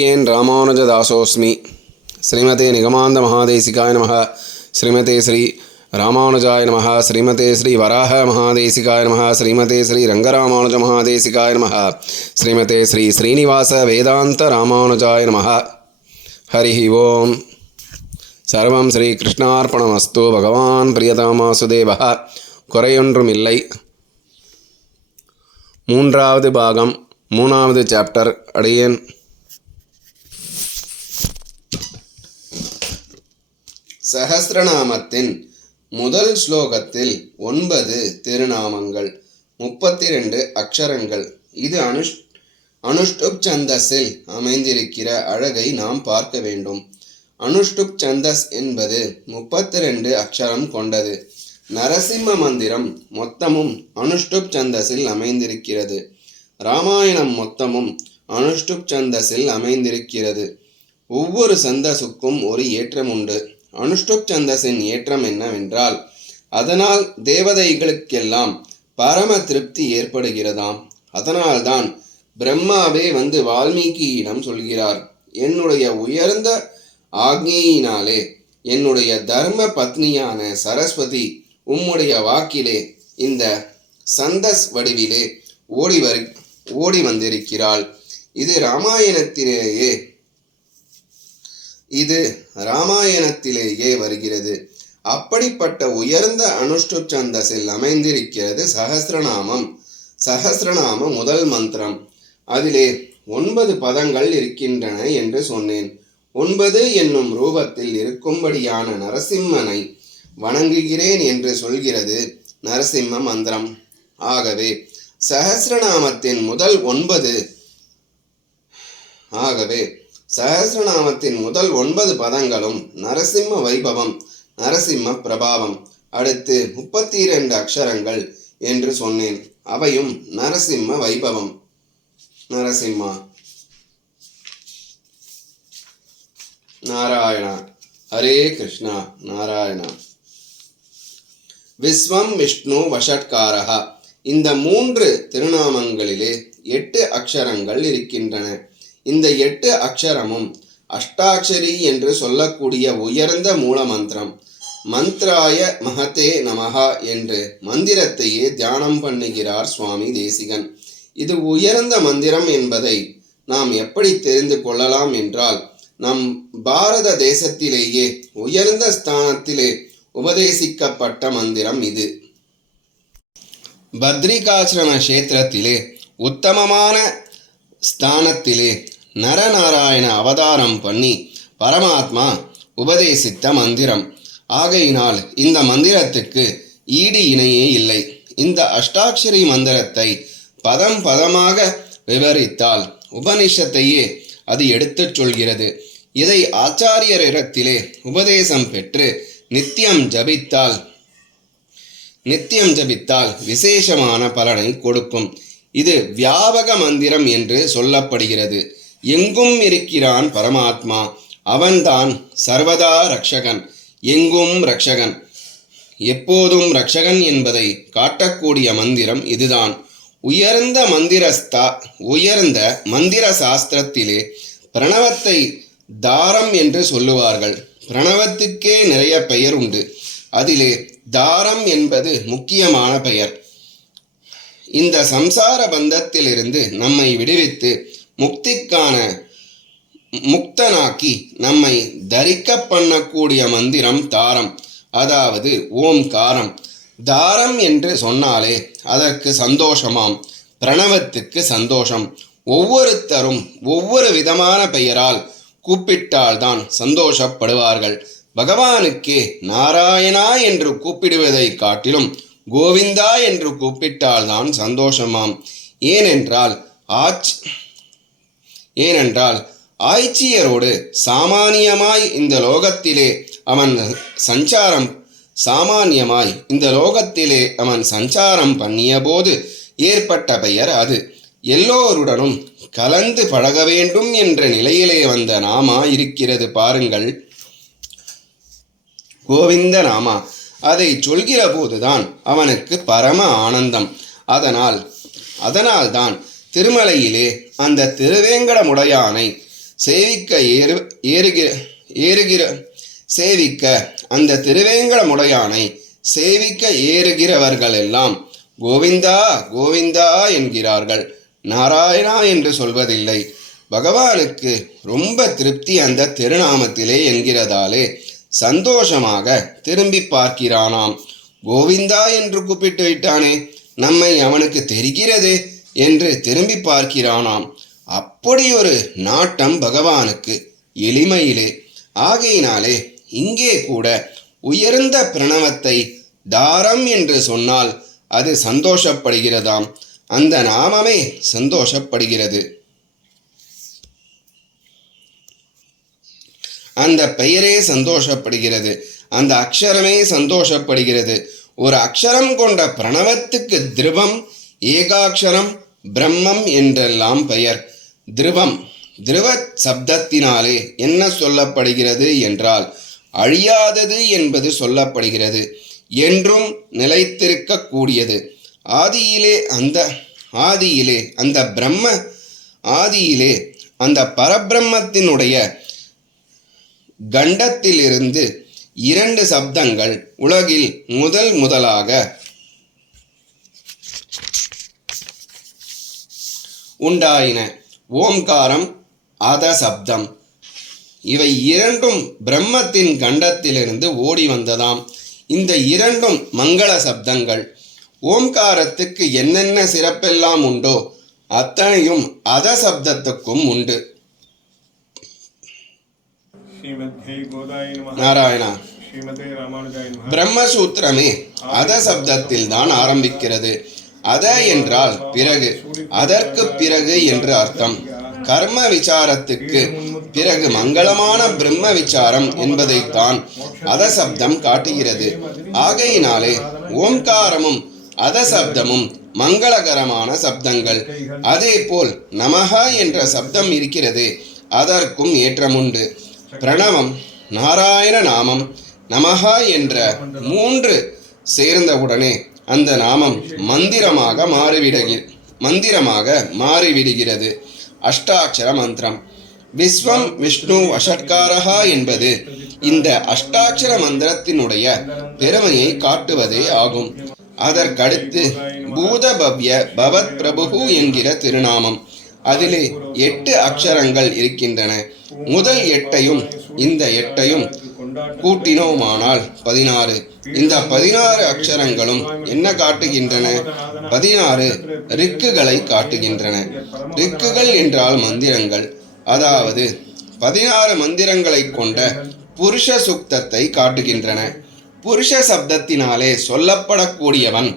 N रामानुजदासोऽस्मि। श्रीमते निगमान्त महादेशिकाय नमः। श्रीमते श्री रामानुजाय नमः। श्रीमते श्री वराह महादेशिकाय नमः। श्रीमते श्री रंगरामानुज महादेशिकाय नमः। श्रीमते श्री श्रीनिवास वेदांत रामानुजाय नमः। हरिः ओम। सर्वं श्री कृष्णार्पणमस्तु। भगवान प्रियतमवासुदेवः குறையொன்றுமில்லை. மூன்றாவது பாகம், மூணாவது சாப்டர். அடியேன் சஹஸ்ரநாமத்தின் முதல் ஸ்லோகத்தில் 9 திருநாமங்கள், 32 அக்ஷரங்கள். இது அனுஷ்டுப் சந்தஸில் அமைந்திருக்கிற அழகை நாம் பார்க்க வேண்டும். அனுஷ்டுப் சந்தஸ் என்பது 32 அக்ஷரம் கொண்டது. நரசிம்ம மந்திரம் மொத்தமும் அனுஷ்டுப் சந்தஸில் அமைந்திருக்கிறது. ராமாயணம் மொத்தமும் அனுஷ்டுப் சந்தஸில் அமைந்திருக்கிறது. ஒவ்வொரு சந்தஸுக்கும் ஒரு ஏற்றம் உண்டு. அனுஷ்டுப் சந்தஸின் ஏற்றம் என்னவென்றால், அதனால் தேவதைகளுக்கெல்லாம் பரம திருப்தி ஏற்படுகிறதாம். அதனால்தான் பிரம்மாவே வந்து வால்மீகியிடம் சொல்கிறார், என்னுடைய உயர்ந்த ஆக்ஞையினாலே என்னுடைய தர்ம பத்னியான சரஸ்வதி உம்முடைய வாக்கிலே இந்த சந்தஸ் வடிவிலே ஓடி வந்திருக்கிறாள். இது ராமாயணத்திலேயே வருகிறது. அப்படிப்பட்ட உயர்ந்த அனுஷ்டுப் சந்தஸில் அமைந்திருக்கிறது சஹஸ்ரநாம முதல் மந்திரம். அதிலே 9 பதங்கள் இருக்கின்றன என்று சொன்னேன். 9 என்னும் ரூபத்தில் இருக்கும்படியான நரசிம்மனை வணங்குகிறேன் என்று சொல்கிறது நரசிம்ம மந்திரம். ஆகவே சஹஸ்ரநாமத்தின் முதல் 9 பதங்களும் நரசிம்ம வைபவம், நரசிம்ம பிரபாவம். அடுத்து 32 அக்ஷரங்கள் என்று சொன்னேன். அவையும் நரசிம்ம வைபவம். நரசிம்மா நாராயணா. ஹரே கிருஷ்ணா. நாராயணா. விஸ்வம் விஷ்ணு வஷட்காரஹ. இந்த 3 திருநாமங்களிலே 8 அக்ஷரங்கள் இருக்கின்றன. இந்த 8 அக்ஷரமும் அஷ்டாட்சரி என்று சொல்லக்கூடிய உயர்ந்த மூல மந்திரம். மந்த்ராய மகதே நமஹா என்று மந்திரத்தையே தியானம் பண்ணுகிறார் சுவாமி தேசிகன். இது உயர்ந்த மந்திரம் என்பதை நாம் எப்படி தெரிந்து கொள்ளலாம் என்றால், நம் பாரத தேசத்திலேயே உயர்ந்த ஸ்தானத்திலே உபதேசிக்கப்பட்ட மந்திரம் இது. பத்ரிகாசிரம கஷேத்திரத்திலே உத்தமமான ஸ்தானத்திலே நரநாராயண அவதாரம் பண்ணி பரமாத்மா உபதேசித்த மந்திரம். ஆகையினால் இந்த மந்திரத்துக்கு ஈடு இணையே இல்லை. இந்த அஷ்டாட்சரி மந்திரத்தை பதம் பதமாக விவரித்தால் உபனிஷத்தையே அது எடுத்துச் சொல்கிறது. இதை ஆச்சாரியரிடத்திலே உபதேசம் பெற்று நித்தியம் ஜபித்தால் விசேஷமான பலனை கொடுக்கும். இது வியாபக மந்திரம் என்று சொல்லப்படுகிறது. எங்கும் இருக்கிறான் பரமாத்மா. அவன்தான் சர்வதா ரக்ஷகன், எங்கும் ரக்ஷகன், எப்போதும் ரக்ஷகன் என்பதை காட்டக்கூடிய மந்திரம் இதுதான். உயர்ந்த மந்திர சாஸ்திரத்திலே பிரணவத்தை தாரம் என்று சொல்லுவார்கள். பிரணவத்துக்கே நிறைய பெயர் உண்டு. அதிலே தாரம் என்பது முக்கியமான பெயர். இந்த சம்சார பந்தத்திலிருந்து நம்மை விடுவித்து முக்தனாக்கி நம்மை தரிக்க பண்ணக்கூடிய மந்திரம் தாரம், அதாவது ஓம்காரம். தாரம் என்று சொன்னாலே அதற்கு சந்தோஷமாம். பிரணவத்துக்கு சந்தோஷம். ஒவ்வொருத்தரும் ஒவ்வொரு விதமான பெயரால் கூப்பிட்டால்தான் சந்தோஷப்படுவார்கள். பகவானுக்கே நாராயணா என்று கூப்பிடுவதை காட்டிலும் கோவிந்தா என்று கூப்பிட்டால்தான் சந்தோஷமாம். ஏனென்றால் ஆய்ச்சியரோடு சாமானியமாய் இந்த லோகத்திலே அவன் சஞ்சாரம் பண்ணிய போது ஏற்பட்ட பெயர் அது. எல்லோருடனும் கலந்து பழக வேண்டும் என்ற நிலையிலே வந்த நாமா இருக்கிறது பாருங்கள், கோவிந்த நாமா. அதை சொல்கிற போதுதான் அவனுக்கு பரம ஆனந்தம். அதனால்தான் திருமலையிலே அந்த திருவேங்கடமுடையானை சேவிக்க சேவிக்க அந்த திருவேங்கடமுடையானை சேவிக்க ஏறுகிறவர்கள் எல்லாம் கோவிந்தா கோவிந்தா என்கிறார்கள். நாராயணா என்று சொல்வதில்லை. பகவானுக்கு ரொம்ப திருப்தி அந்த திருநாமத்திலே என்கிறதாலே சந்தோஷமாக திரும்பி பார்க்கிறானாம். கோவிந்தா என்று கூப்பிட்டு விட்டானே, நம்மை அவனுக்கு தெரிகிறதே என்று திரும்பி பார்க்கிறானாம். அப்படி ஒரு நாட்டம் பகவானுக்கு எளிமையிலே. ஆகையினாலே இங்கே கூட உயர்ந்த பிரணவத்தை தாரம் என்று சொன்னால் அது சந்தோஷப்படுகிறதாம். அந்த நாமமே சந்தோஷப்படுகிறது. அந்த பெயரே சந்தோஷப்படுகிறது. அந்த அக்ஷரமே சந்தோஷப்படுகிறது. ஒரு அக்ஷரம் கொண்ட பிரணவத்துக்கு திருவம், ஏகாட்சரம், பிரம்மம் என்றெல்லாம் பெயர். திருவம், திருவ சப்தத்தினாலே என்ன சொல்லப்படுகிறது என்றால் அழியாதது என்பது சொல்லப்படுகிறது. என்றும் நிலைத்திருக்கக்கூடியது. ஆதியிலே அந்த பரபிரம்மத்தினுடைய கண்டத்திலிருந்து 2 சப்தங்கள் உலகில் முதலாக உண்டாயின. ஓம்காரம், அத சப்தம். இவை 2ம் பிரம்மத்தின் கண்டத்திலிருந்து ஓடி வந்ததாம். இந்த 2ம் மங்கள சப்தங்கள். ஓம்காரத்துக்கு என்னென்ன சிறப்பெல்லாம் உண்டோ அத்தனையும் அத சப்தத்துக்கும் உண்டு. நாராயணா. பிரம்மசூத்திரமே அத சப்தத்தில் தான் ஆரம்பிக்கிறது. அத என்றால் பிறகு, அதற்கு பிறகு என்று அர்த்தம். கர்ம விசாரத்துக்கு பிறகு மங்களமான பிரம்ம விசாரம் என்பதைத்தான் அத சப்தம் காட்டுகிறது. ஆகையினாலே ஓம்காரமும் அத சப்தமும் மங்களகரமான சப்தங்கள். அதே போல் நமஹ என்ற சப்தம் இருக்கிறது, அதற்கும் ஏற்றமுண்டு. பிரணவம், நாராயண நாமம், நமஹ என்ற 3 சேர்ந்தவுடனே அந்த நாமம் மந்திரமாக மாறிவிடுகிறது. அஷ்டாட்சர மந்திரம். விஸ்வம் விஷ்ணு வஷட்காரஹா என்பது இந்த அஷ்டாட்சர மந்திரத்தினுடைய பெருமையை காட்டுவதே ஆகும். அதற்கடுத்து பூதபவ்ய பவத் பிரபு என்கிற திருநாமம். அதிலே 8 அக்ஷரங்கள் இருக்கின்றன. முதல் 8ஐயும் இந்த 8ஐயும் கூட்டினோமானால் 16. இந்த 16 அக்ஷரங்களும் என்ன காட்டுகின்றன? 16 ரிக்குகளை காட்டுகின்றன. ரிக்குகள் என்றால் மந்திரங்கள். அதாவது 16 மந்திரங்களை கொண்ட புருஷ சுக்தத்தை காட்டுகின்றன. புருஷ சப்தத்தினாலே சொல்லப்படக்கூடியவன்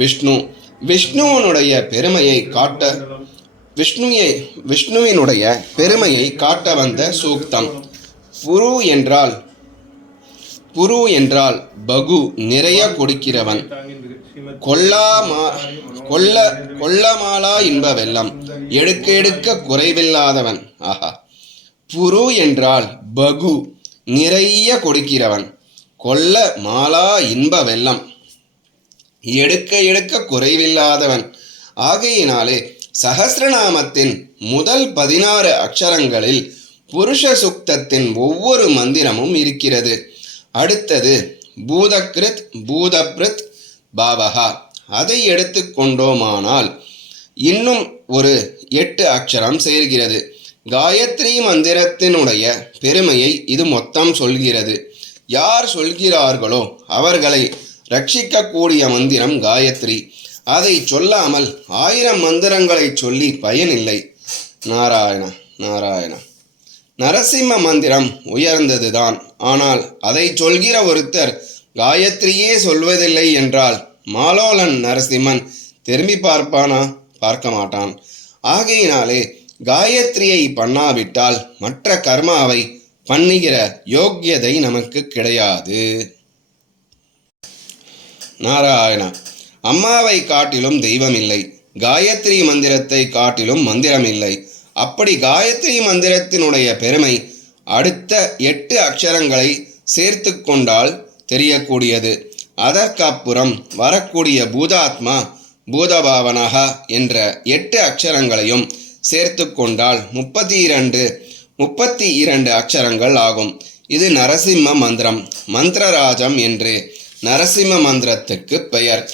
விஷ்ணு. விஷ்ணுவினுடைய பெருமையை காட்ட வந்த சூக்தம். புரு என்றால் பகு, நிறைய கொடுக்கிறவன். கொல்லமாலா இன்ப வெள்ளம், எடுக்க குறைவில்லாதவன். ஆஹா. புரு என்றால் பகு, நிறைய கொடுக்கிறவன். கொல்ல மாலா இன்ப வெள்ளம், எடுக்க குறைவில்லாதவன். ஆகையினாலே சஹஸ்ரநாமத்தின் முதல் 16 அக்ஷரங்களில் புருஷ சுக்தத்தின் ஒவ்வொரு மந்திரமும் இருக்கிறது. அடுத்தது பூதக்ருத், பூதப்ருத், பாவகா. அதை எடுத்துக்கொண்டோமானால் இன்னும் ஒரு 8 அக்ஷரம் சேர்கிறது. காயத்ரி மந்திரத்தினுடைய பெருமையை இது மொத்தம் சொல்கிறது. யார் சொல்கிறார்களோ அவர்களை ரட்சிக்கக்கூடிய மந்திரம் காயத்ரி. அதை சொல்லாமல் 1000 மந்திரங்களை சொல்லி பயனில்லை. நாராயண நாராயண. நரசிம்ம மந்திரம் உயர்ந்ததுதான். ஆனால் அதை சொல்கிற ஒருத்தர் காயத்ரியே சொல்வதில்லை என்றால் மாலோலன் நரசிம்மன் திரும்பி பார்ப்பானா? பார்க்க மாட்டான். ஆகையினாலே காயத்ரியை பண்ணாவிட்டால் மற்ற கர்மாவை பண்ணுகிற யோக்கியதை நமக்கு கிடையாது. நாராயண. அம்மாவை காட்டிலும் தெய்வம் இல்லை, காயத்ரி மந்திரத்தை காட்டிலும் மந்திரம் இல்லை. அப்படி காயத்ரி மந்திரத்தினுடைய பெருமை அடுத்த 8 அக்ஷரங்களை சேர்த்து கொண்டால் தெரியக்கூடியது. அதற்கப்புறம் வரக்கூடிய பூதாத்மா, பூதபாவனகா என்ற 8 அக்ஷரங்களையும் சேர்த்து கொண்டால் 32 32 அக்ஷரங்கள் ஆகும். இது நரசிம்ம மந்திரம். மந்திரராஜம் என்று நரசிம்ம மந்திரத்துக்கு பெயர்.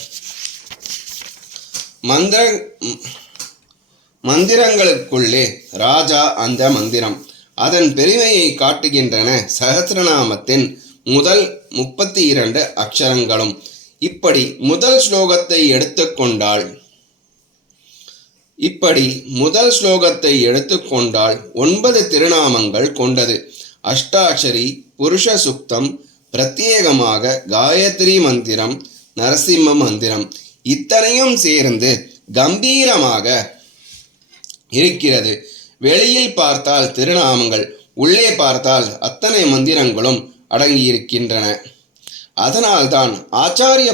மந்திரங்களுக்குள்ளே ராஜா அந்த மந்திரம். அதன் பெருமையை காட்டுகின்றன சகஸ்ரநாமத்தின் முதல் 32 அக்ஷரங்களும். இப்படி முதல் ஸ்லோகத்தை எடுத்துக்கொண்டால் 9 திருநாமங்கள் கொண்டது. அஷ்டாட்சரி, புருஷ சுக்தம், பிரத்யேகமாக காயத்ரி மந்திரம், நரசிம்ம மந்திரம் இத்தனையும் சேர்ந்து கம்பீரமாக இருக்கிறது. வெளியில் பார்த்தால் திருநாமங்கள், உள்ளே பார்த்தால் அத்தனை மந்திரங்களும் அடங்கியிருக்கின்றன. அதனால்தான் ஆச்சாரிய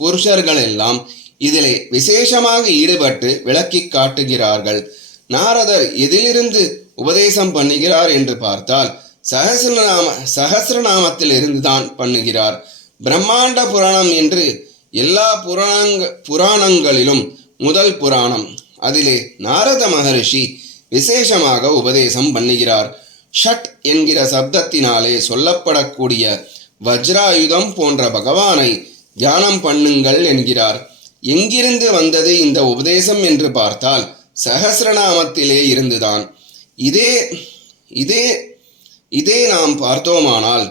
புருஷர்கள் எல்லாம் இதிலே விசேஷமாக ஈடுபட்டு விளக்கி காட்டுகிறார்கள். நாரதர் எதிலிருந்து உபதேசம் பண்ணுகிறார் என்று பார்த்தால் சகஸ்ரநாமத்தில் இருந்துதான் பண்ணுகிறார். பிரம்மாண்ட புராணம் என்று எல்லா புராணங்களிலும் முதல் புராணம். அதிலே நாரத மகரிஷி விசேஷமாக உபதேசம் பண்ணுகிறார். ஷட் என்கிற சப்தத்தினாலே சொல்லப்படக்கூடிய வஜ்ராயுதம் போன்ற பகவானை தியானம் பண்ணுங்கள் என்கிறார். எங்கிருந்து வந்தது இந்த உபதேசம் என்று பார்த்தால் சகஸ்ரநாமத்திலே இருந்துதான். இதே நாம் பார்த்தோமானால்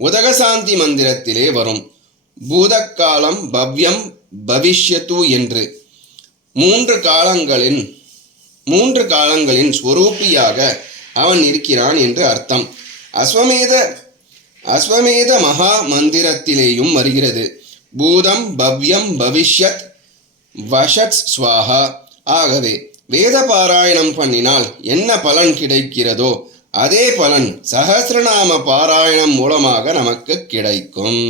உதகசாந்தி மந்திரத்திலே வரும். பூதக்காலம் பவ்யம் பவிஷ்யத்து என்று மூன்று காலங்களின் ஸ்வரூபியாக அவன் இருக்கிறான் என்று அர்த்தம். அஸ்வமேத மகா மந்திரத்திலேயும் வருகிறது. பூதம் பவ்யம் பவிஷ்யத் வஷத் ஸ்வாஹா. ஆகவே வேத பாராயணம் பண்ணினால் என்ன பலன் கிடைக்கிறதோ அதே பலன் சகஸ்ரநாம பாராயணம் மூலமாக நமக்கு கிடைக்கும்.